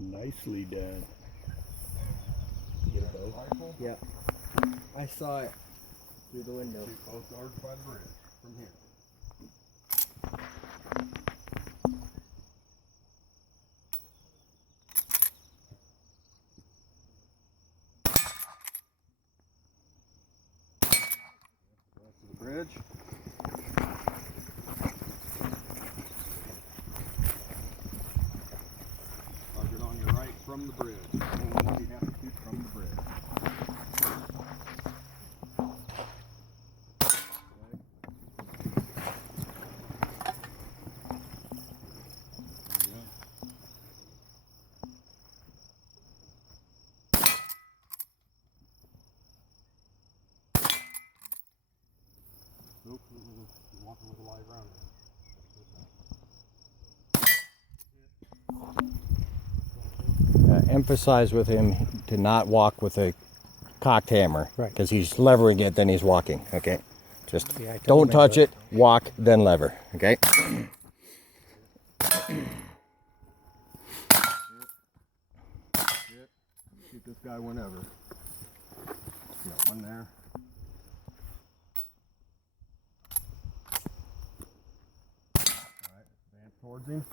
Nicely done. Get a bow? Yeah. I saw it through the window. Shoot both guards by the bridge from here. Rest of the bridge. Target on your right from the bridge. Only one you have to shoot from the bridge. Nope, walking with a live round. Emphasize with him to not walk with a cocked hammer, Right. because he's levering it, then he's walking. Okay, just Yeah, I told don't him touch that. it. Walk, then lever. Okay. Shoot this guy whenever. Got one there. Alright, advance towards him.